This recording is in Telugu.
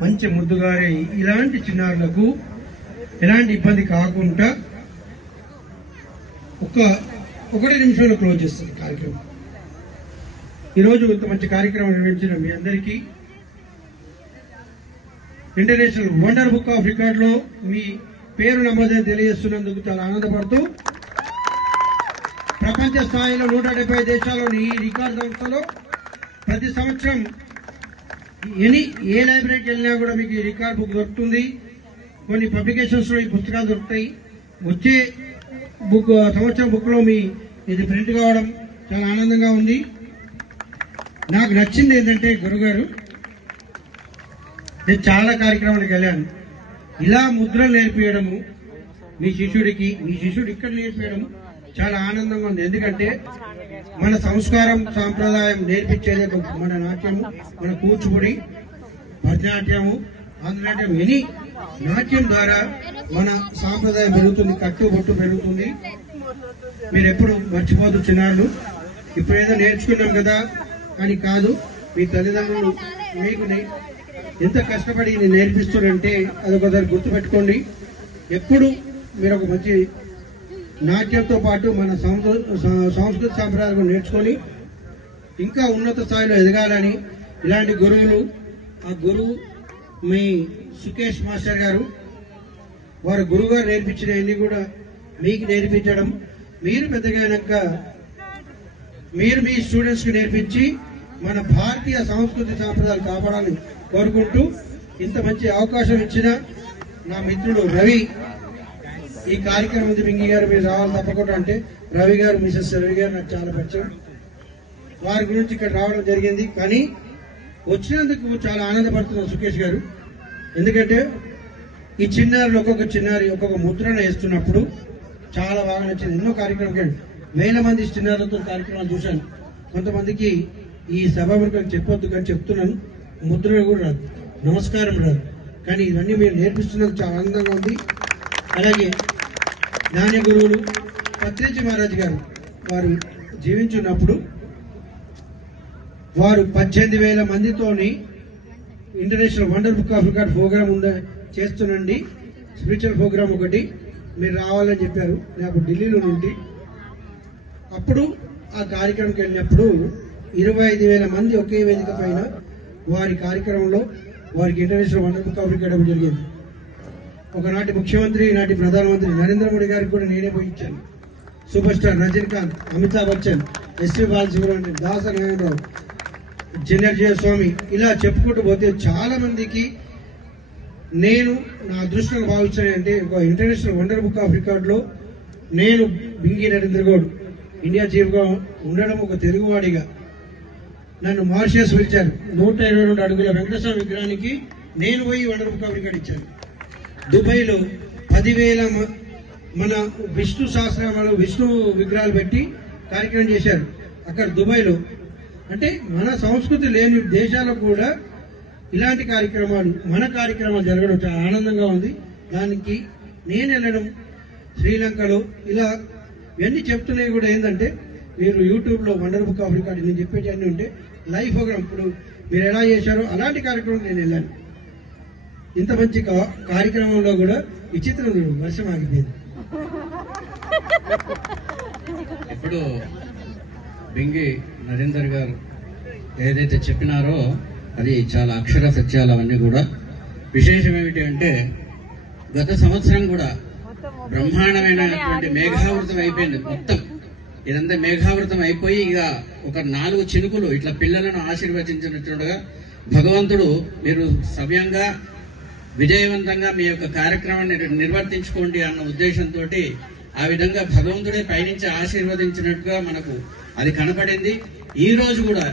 మంచి ముద్దుగారే ఇలాంటి చిన్నారులకు ఎలాంటి ఇబ్బంది కాకుండా ఒకటి నిమిషంలో క్లోజ్ చేస్తుంది కార్యక్రమం. ఈరోజు ఇంత మంచి కార్యక్రమం నిర్వహించిన మీ అందరికీ international wonder book of record లో మీ పేరు నమోదని తెలియజేస్తున్నందుకు చాలా ఆనందపడుతూ, ప్రపంచ స్థాయిలో 170 దేశాల్లోని ఈ రికార్డ్ సంస్థలో ప్రతి సంవత్సరం ఏ లైబ్రరీకి వెళ్ళినా కూడా మీకు ఈ రికార్డ్ బుక్ దొరుకుతుంది. కొన్ని పబ్లికేషన్స్ లో ఈ పుస్తకాలు దొరుకుతాయి. వచ్చే సంవత్సరం బుక్ లో మీ ఇది ప్రింట్ కావడం చాలా ఆనందంగా ఉంది. నాకు నచ్చింది ఏంటంటే గురుగారు, నేను చాలా కార్యక్రమాలకు వెళ్ళాను. ఇలా ముద్రలు నేర్పించడము మీ శిష్యుడు ఇక్కడ నేర్పించడం చాలా ఆనందంగా ఉంది. ఎందుకంటే మన సంస్కారం సాంప్రదాయం నేర్పించేది మన నాట్యము, మన కూచిపూడి, భరతనాట్యము, ఆంధ్రనాట్యం, ఎనీ నాట్యం ద్వారా మన సాంప్రదాయం పెరుగుతుంది, కట్టుబొట్టు పెరుగుతుంది. మీరు ఎప్పుడు మర్చిపోదు చిన్నారులు. ఇప్పుడు ఏదో నేర్చుకున్నాం కదా అని కాదు, మీ తల్లిదండ్రులు మీకు ఎంత కష్టపడి నేర్పిస్తారంటే అదొకసారి గుర్తుపెట్టుకోండి. ఎప్పుడు మీరు ఒక మంచి నాట్యంతో పాటు మన సంస్కృతి సాంప్రదాయాలు నేర్చుకొని ఇంకా ఉన్నత స్థాయిలో ఎదగాలని ఇలాంటి గురువులు, ఆ గురువు మీ సుకేష్ మాస్టర్ గారు, వారు గురువుగారు నేర్పించినవన్నీ కూడా మీకు నేర్పించడం, మీరు పెద్దగా అయినాక మీరు మీ స్టూడెంట్స్ కి నేర్పించి మన భారతీయ సంస్కృతి సాంప్రదాయాలు కాపాడాలని కోరుకుంటూ, ఇంత మంచి అవకాశం ఇచ్చిన నా మిత్రుడు రవి, ఈ కార్యక్రమం బింగి గారు మీరు రావాలి తప్పకుండా అంటే రవి గారు, మిసెస్ రవి గారు నాకు చాలా పరిచయం. వారి గురించి ఇక్కడ రావడం జరిగింది. కానీ వచ్చినందుకు చాలా ఆనందపడుతున్నాను సుకేష్ గారు. ఎందుకంటే ఈ చిన్నారులు ఒక్కొక్క ముద్రను వేస్తున్నప్పుడు చాలా బాగా నచ్చింది. ఎన్నో కార్యక్రమం వేల మంది చిన్నారులతో కార్యక్రమాలు చూశాను. కొంతమందికి ఈ సభాముఖం చెప్పొద్దు కానీ చెప్తున్నాను, ముద్ర కూడా రాదు, నమస్కారం రాదు. కానీ ఇవన్నీ మీరు నేర్పిస్తున్నందుకు చాలా ఆనందంగా ఉంది. అలాగే జ్ఞాన గురువులు పత్రిజీ మహారాజ్ గారు, వారు జీవించున్నప్పుడు వారు 18,000 మందితోని international wonder book of record program చేస్తున్నండి. స్పిరిచువల్ ప్రోగ్రామ్ ఒకటి మీరు రావాలని చెప్పారు నాకు ఢిల్లీలో నుండి. అప్పుడు ఆ కార్యక్రమంకి వెళ్ళినప్పుడు 25,000 మంది ఒకే వేదిక పైన వారి కార్యక్రమంలో వారికి international wonder book of record జరిగింది. ఒకనాటి ముఖ్యమంత్రి, నాటి ప్రధానమంత్రి నరేంద్ర మోడీ గారికి కూడా నేనే పోయి ఇచ్చాను. Super star Rajinikanth, Amitabh Bachchan, SP Balasubrahmanyam, Dasanarayanarao, జనర్జయ స్వామి, ఇలా చెప్పుకుంటూ పోతే చాలా మందికి నేను నా అదృష్టంగా భావించాను. అంటే ఒక international wonder book of record లో నేను బింగి నరేంద్ర గౌడ్ ఇండియా చీఫ్ గా ఉండడం, ఒక తెలుగువాడిగా నన్ను మారిషస్ పిలిచారు. 122 అడుగుల వెంకటేశ్వర విగ్రహానికి నేను పోయి వండర్ బుక్ ఆఫ్ రికార్డ్ ఇచ్చాను. దుబాయ్లో 10,000 మన విష్ణు సహస్రనామాలు, విష్ణు విగ్రహాలు పెట్టి కార్యక్రమం చేశారు అక్కడ దుబాయ్లో. అంటే మన సంస్కృతి లేని దేశాల్లో కూడా ఇలాంటి కార్యక్రమాలు, మన కార్యక్రమాలు జరగడం చాలా ఆనందంగా ఉంది. దానికి నేను వెళ్ళడం శ్రీలంకలో ఇలా ఇవన్నీ చెప్తున్నాయి కూడా ఏంటంటే, మీరు యూట్యూబ్ లో వండర్ బుక్ ఆఫ్ రికార్డ్ నేను చెప్పేటి అన్నీ ఉంటే లైవ్ ప్రోగ్రామ్ ఇప్పుడు మీరు ఎలా చేశారో అలాంటి కార్యక్రమం నేను వెళ్ళాను. ఇంత మంచి కార్యక్రమంలో కూడా విచిత్రం వర్షం ఆగిపోయింది. ఇప్పుడు బింగి నరేందర్ గారు ఏదైతే చెప్పినారో అది చాలా అక్షర సత్యాలు. అవన్నీ కూడా విశేషం ఏమిటి అంటే, గత సంవత్సరం కూడా బ్రహ్మాండమైనటువంటి మేఘావృతం అయిపోయింది. మొత్తం ఇదంతా మేఘావృతం అయిపోయి ఇక ఒక 4 చినుకులు ఇట్లా పిల్లలను ఆశీర్వదించినట్టుగా భగవంతుడు మీరు సవ్యంగా విజయవంతంగా మీ యొక్క కార్యక్రమాన్ని నిర్వర్తించుకోండి అన్న ఉద్దేశంతో ఆ విధంగా భగవంతుడే పైనుంచి ఆశీర్వదించినట్టుగా మనకు అది కనపడింది. ఈ రోజు కూడా